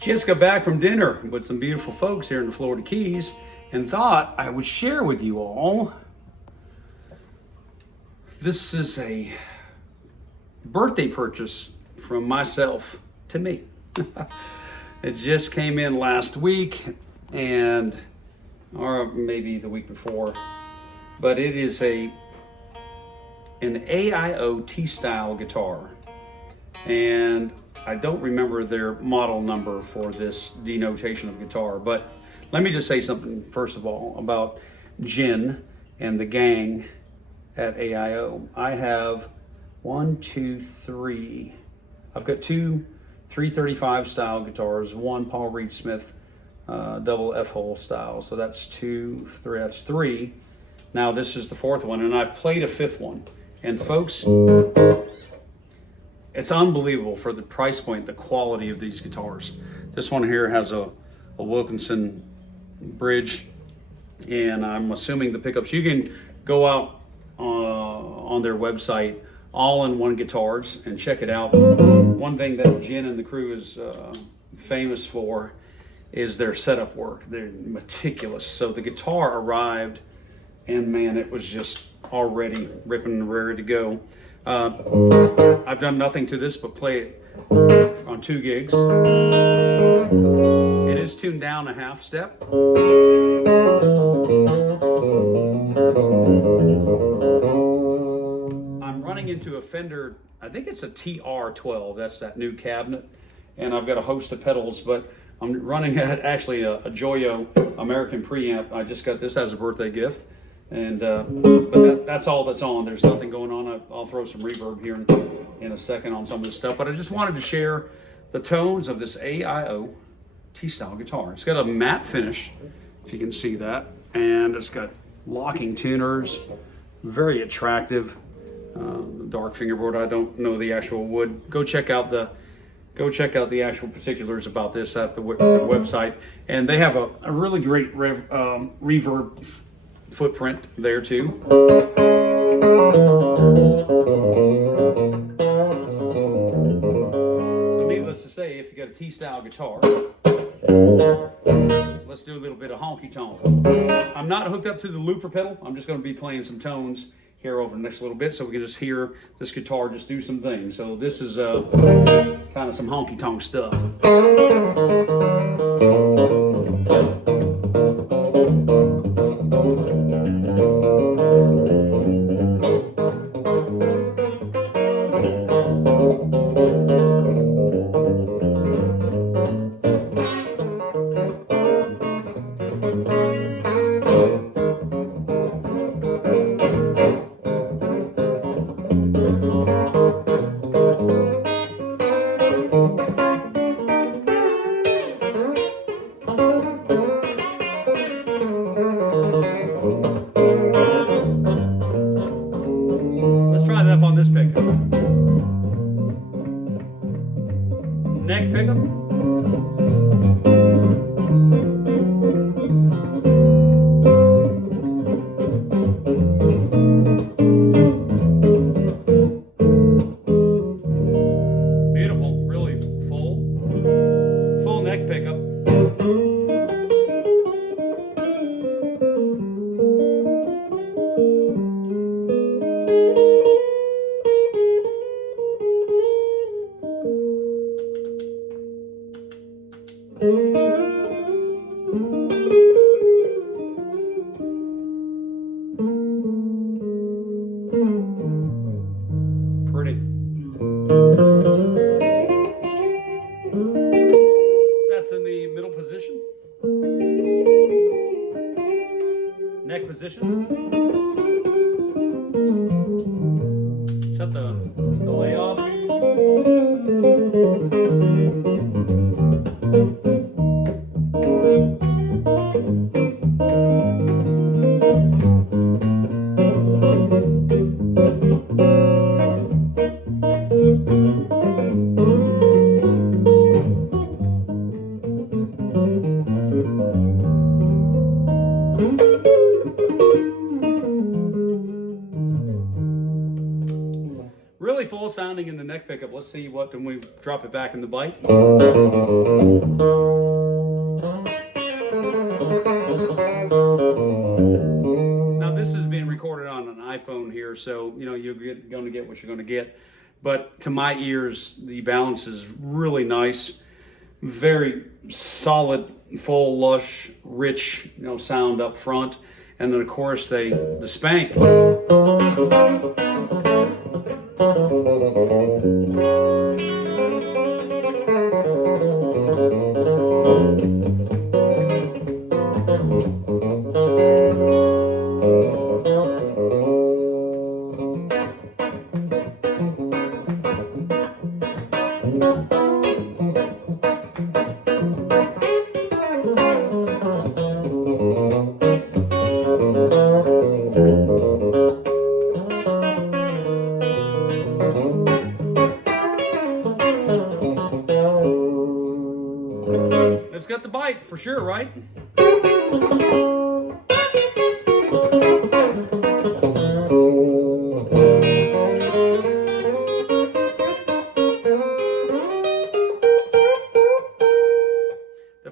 Just got back from dinner with some beautiful folks here in the Florida Keys and thought I would share with you all. This is a birthday purchase from myself to me. It just came in last week or maybe the week before, but it is an AIO T-style guitar. And I don't remember their model number for this denotation of guitar, but let me just say something first of all about Jen and the gang at AIO. I have I've got two 335 style guitars, one Paul Reed Smith double F-hole style. So that's three. Now this is the fourth one, and I've played a fifth one. And folks, it's unbelievable for the price point, the quality of these guitars. This one here has a Wilkinson bridge, and I'm assuming the pickups, you can go out on their website, all-in-one guitars, and check it out. One thing that Jen and the crew is famous for is their setup work. They're meticulous. So the guitar arrived, and man, it was just already ripping and ready to go. I've done nothing to this but play it on 2 gigs. It is tuned down a half step. I'm running into a Fender, I think it's a TR12, that's that new cabinet, and I've got a host of pedals, but I'm running actually a Joyo American preamp. I just got this as a birthday gift. And but that's all that's on. There's nothing going on. I'll throw some reverb here in a second on some of this stuff. But I just wanted to share the tones of this AIO T-style guitar. It's got a matte finish, if you can see that, and it's got locking tuners, very attractive. Dark fingerboard. I don't know the actual wood. Go check out the actual particulars about this at the website, and they have a really great reverb footprint there too. So needless to say, if you got a T-style guitar, let's do a little bit of honky tonk. I'm not hooked up to the looper pedal. I'm just going to be playing some tones here over the next little bit so we can just hear this guitar just do some things. So this is kind of some honky tonk stuff. Let's try that up on this pickup. Next pickup. Beautiful, really full neck pickup. Pretty. That's in the middle position. Neck position. Shut the delay off. pickup. Let's see what when we drop it back in the bite. Now this is being recorded on an iPhone here, so you know you're going to get what you're going to get. But to my ears, the balance is really nice, very solid, full, lush, rich, sound up front, and then of course the spank. It's got the bite for sure, right? The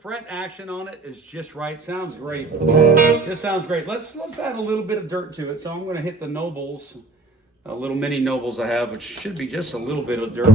fret action on it is just right. Sounds great. Just sounds great. Let's add a little bit of dirt to it. So I'm going to hit the nobles, little mini nobles I have, which should be just a little bit of dirt.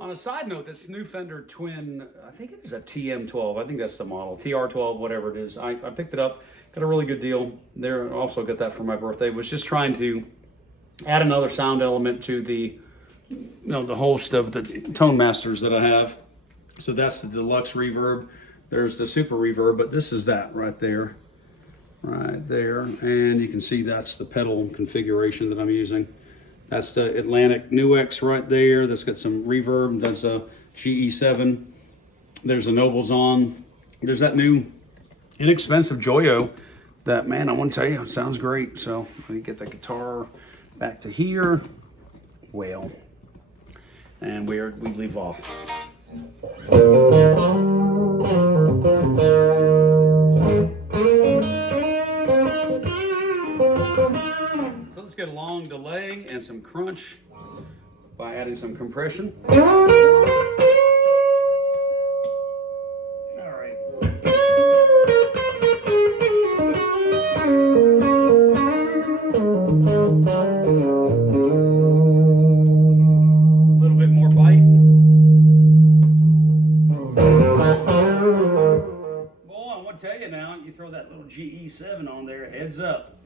On a side note, this new Fender Twin, I think it is a TM12. I think that's the model, TR12, whatever it is. I picked it up, got a really good deal there. Also got that for my birthday. Was just trying to add another sound element to the the host of the Tone Masters that I have. So that's the deluxe reverb. There's the super reverb, but this is that right there. And you can see that's the pedal configuration that I'm using. That's the Atlantic NuX right there. That's got some reverb. That's a GE7. There's a Nobles on. There's that new inexpensive Joyo that, man, I want to tell you, it sounds great. So let me get the guitar back to here. Well, and we leave off. So let's get a long delay and some crunch by adding some compression. All right. Tell you now, you throw that little GE7 on there, heads up.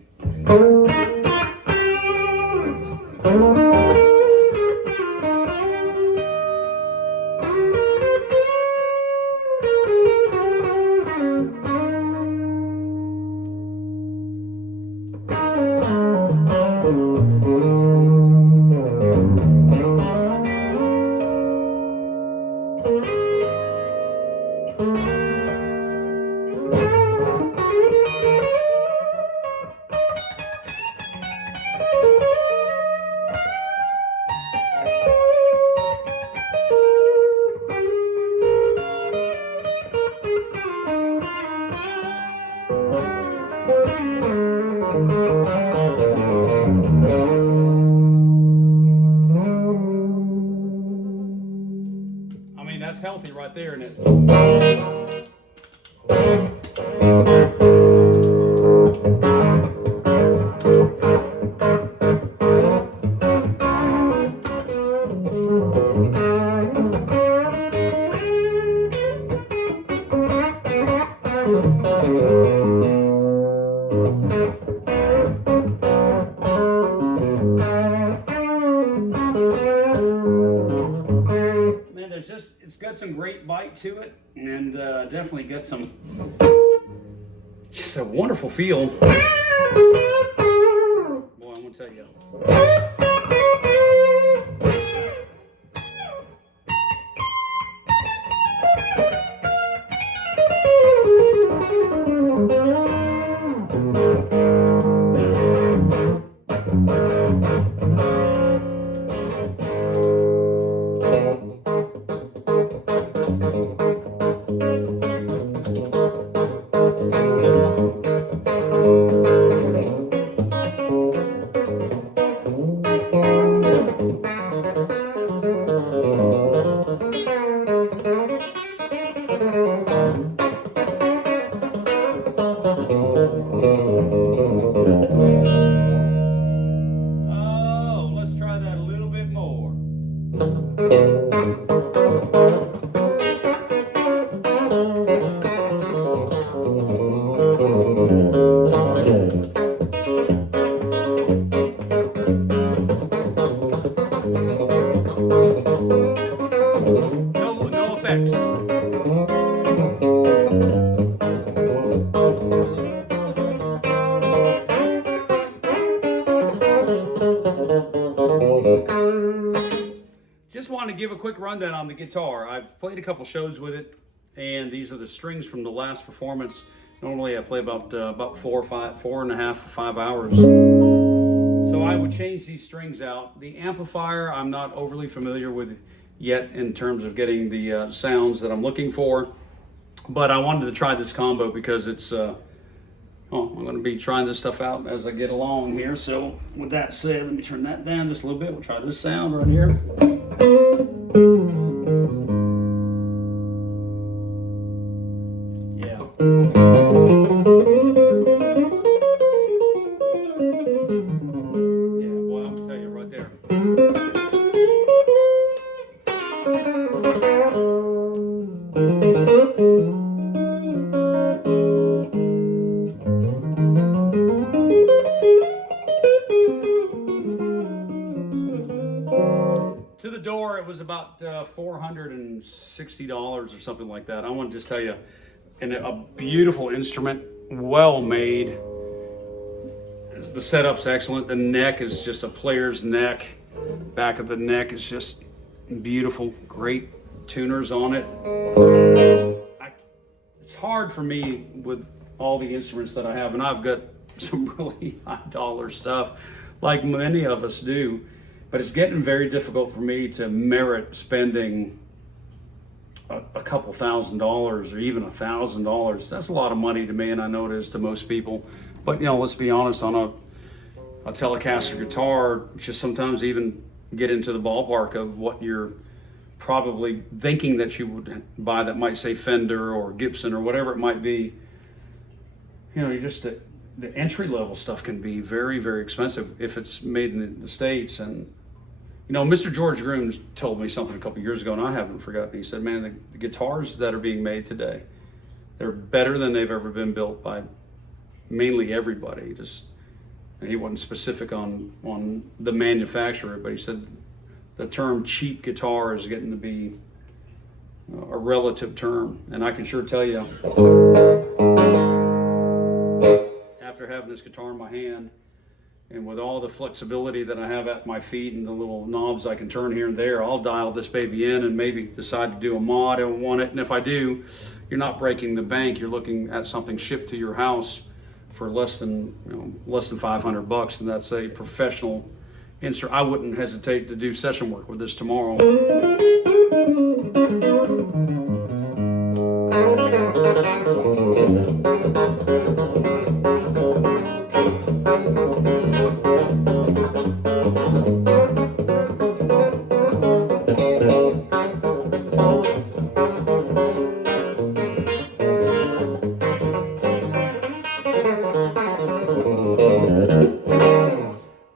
I mean, that's healthy right there, isn't it? Man, it's got some great bite to it, and definitely got some, just a wonderful feel. Boy, I'm gonna tell you. wanted to give a quick rundown on the guitar. I've played a couple shows with it, and these are the strings from the last performance. Normally I play about 4.5 to 5 hours. So I would change these strings out. The amplifier I'm not overly familiar with yet in terms of getting the sounds that I'm looking for, but I wanted to try this combo because it's I'm going to be trying this stuff out as I get along here. So with that said, let me turn that down just a little bit. We'll try this sound right here. Yeah. Yeah, well, I'll tell you right there. To the door, it was about $460 or something like that. I want to just tell you, and a beautiful instrument, well made. The setup's excellent. The neck is just a player's neck. Back of the neck is just beautiful. Great tuners on it. It's hard for me with all the instruments that I have, and I've got some really high dollar stuff, like many of us do. But it's getting very difficult for me to merit spending a couple $1,000s or even $1,000. That's a lot of money to me, and I know it is to most people. But let's be honest, on a Telecaster guitar, just sometimes even get into the ballpark of what you're probably thinking that you would buy that might say Fender or Gibson or whatever it might be. You just the entry level stuff can be very, very expensive if it's made in the States. And Mr. George Grooms told me something a couple years ago, and I haven't forgotten. He said, man, the guitars that are being made today, they're better than they've ever been built by mainly everybody. And he wasn't specific on the manufacturer, but he said the term cheap guitar is getting to be a relative term. And I can sure tell you, after having this guitar in my hand, and with all the flexibility that I have at my feet and the little knobs I can turn here and there, I'll dial this baby in and maybe decide to do a mod. I want it. And if I do, you're not breaking the bank. You're looking at something shipped to your house for less than $500, and that's a professional instrument. I wouldn't hesitate to do session work with this tomorrow.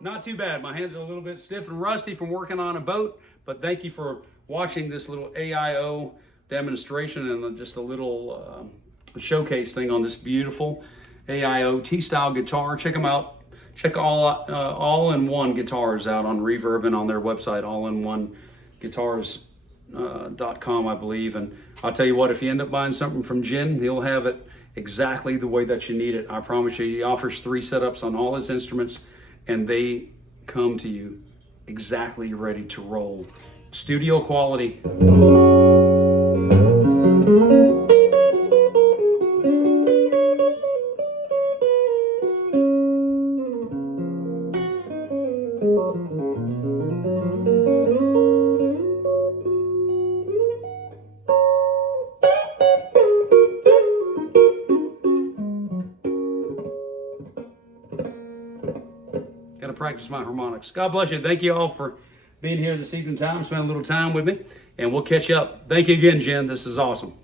Not too bad. My hands are a little bit stiff and rusty from working on a boat, but thank you for watching this little AIO demonstration and just a little showcase thing on this beautiful AIO T-style guitar. Check them out. Check all-in-one guitars out on Reverb and on their website, allinOneguitars.com, I believe. And I'll tell you what, if you end up buying something from Jin, he'll have it exactly the way that you need it. I promise you. He offers 3 setups on all his instruments, and they come to you exactly ready to roll. Studio quality. Got to practice my harmonics. God bless you. Thank you all for being here this evening time, spending a little time with me, and we'll catch up. Thank you again, Jen. This is awesome.